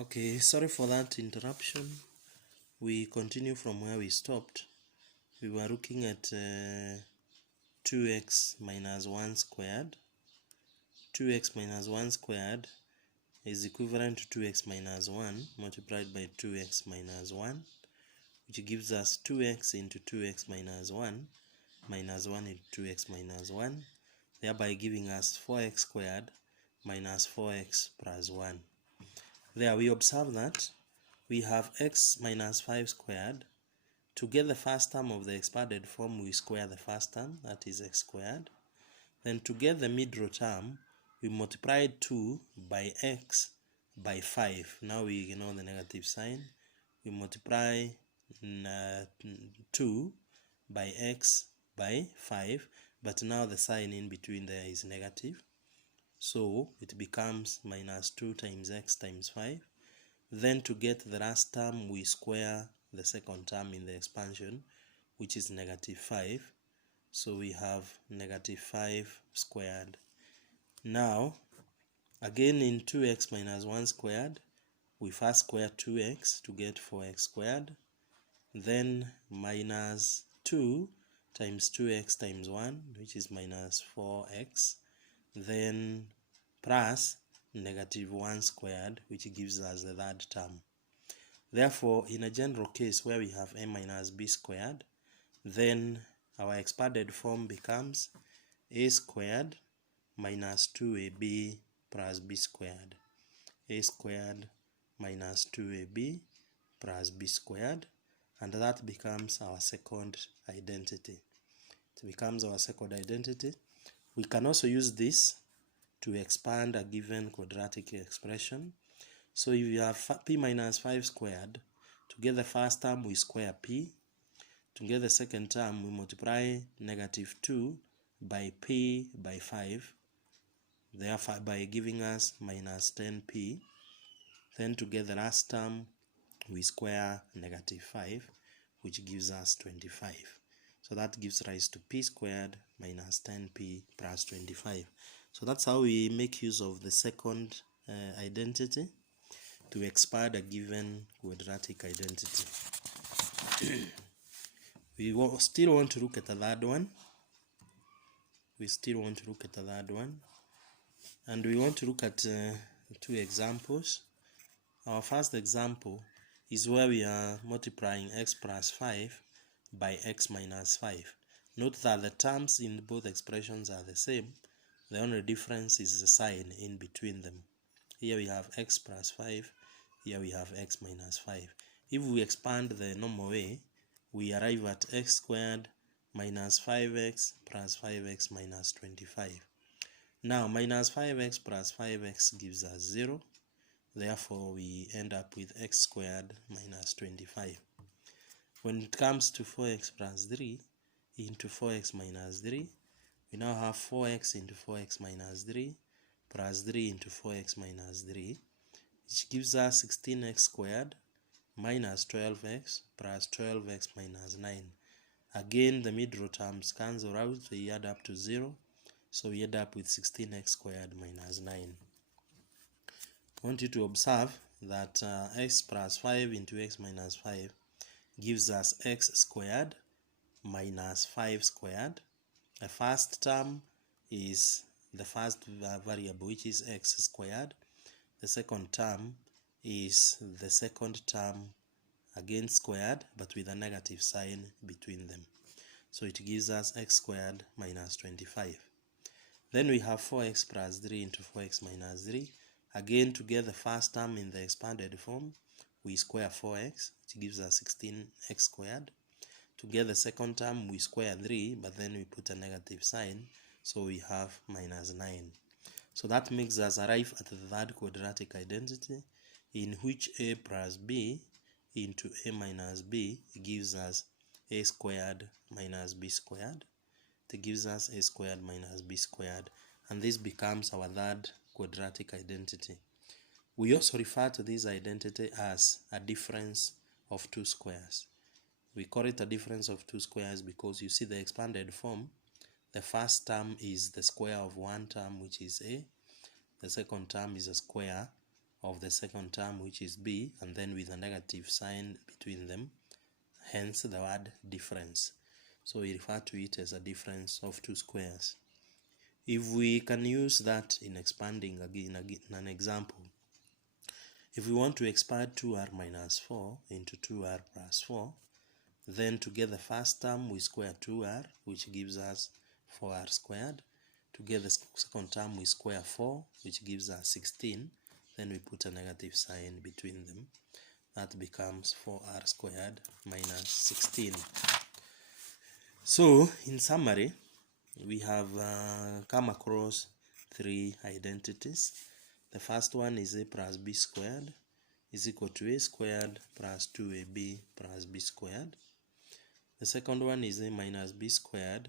Okay, sorry for that interruption. We continue from where we stopped. We were looking at 2x minus 1 squared. 2x minus 1 squared is equivalent to 2x minus 1 multiplied by 2x minus 1, which gives us 2x into 2x minus 1 minus 1 into 2x minus 1, thereby giving us 4x squared minus 4x plus 1. There we observe that we have x minus 5 squared. To get the first term of the expanded form, we square the first term, that is x squared. Then to get the middle term, we multiply 2 by x by 5. Now we ignore the negative sign. We multiply 2 by x by 5, but now the sign in between there is negative. So it becomes minus 2 times x times 5. Then to get the last term, we square the second term in the expansion, which is negative 5. So we have negative 5 squared. Now, again in 2x minus 1 squared, we first square 2x to get 4x squared. Then minus 2 times 2x times 1, which is minus 4x. Then plus negative 1 squared, which gives us the third term. Therefore, in a general case where we have a minus b squared, then our expanded form becomes a squared minus 2ab plus b squared. A squared minus 2ab plus b squared, and that becomes our second identity. It becomes our second identity. We can also use this to expand a given quadratic expression. So if you have p minus 5 squared, to get the first term we square p. To get the second term we multiply negative 2 by p by 5, therefore by giving us minus 10p. Then to get the last term we square negative 5, which gives us 25. So that gives rise to p squared minus 10p plus 25. So that's how we make use of the second identity to expand a given quadratic identity. We still want to look at a third one. And we want to look at 2 examples. Our first example is where we are multiplying x plus 5 by x minus 5. Note that the terms in both expressions are the same. The only difference is the sign in between them. Here we have x plus 5, here we have x minus 5. If we expand the normal way, we arrive at x squared minus 5x plus 5x minus 25. Now minus 5x plus 5x gives us 0. Therefore we end up with x squared minus 25. When it comes to 4x plus 3 into 4x minus 3, we now have 4x into 4x minus 3 plus 3 into 4x minus 3, which gives us 16x squared minus 12x plus 12x minus 9. Again, the middle terms cancel out, they add up to 0, so we end up with 16x squared minus 9. I want you to observe that x plus 5 into x minus 5 gives us x squared minus 5 squared. The first term is the first variable, which is x squared. The second term is the second term again squared, but with a negative sign between them. So it gives us x squared minus 25. Then we have 4x plus 3 into 4x minus 3. Again, to get the first term in the expanded form, we square 4x, which gives us 16x squared. To get the second term, we square 3, but then we put a negative sign, so we have minus 9. So that makes us arrive at the third quadratic identity, in which a plus b into a minus b gives us a squared minus b squared. It gives us a squared minus b squared, and this becomes our third quadratic identity. We also refer to this identity as a difference of two squares. We call it a difference of two squares because you see the expanded form, the first term is the square of one term, which is a. The second term is a square of the second term, which is b, and then with a negative sign between them, hence the word difference. So we refer to it as a difference of two squares. If we can use that in expanding again an example, if we want to expand 2r minus 4 into 2r plus 4, then to get the first term we square 2r, which gives us 4r squared. To get the second term we square 4, which gives us 16. Then we put a negative sign between them. That becomes 4r squared minus 16. So in summary, we have come across three identities. The first one is a plus b squared is equal to a squared plus 2ab plus b squared. The second one is a minus b squared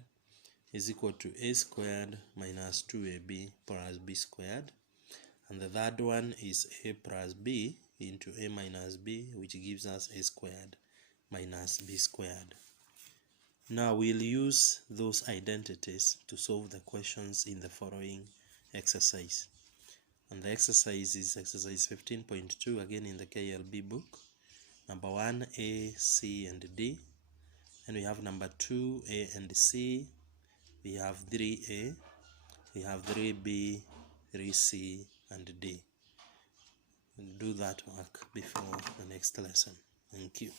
is equal to a squared minus 2ab plus b squared. And the third one is a plus b into a minus b, which gives us a squared minus b squared. Now we'll use those identities to solve the questions in the following exercise. And the exercise is exercise 15.2, again in the KLB book. Number 1, A, C, and D. And we have number 2, A and C. We have 3A. We have 3B, 3C, and D. We'll do that work before the next lesson. Thank you.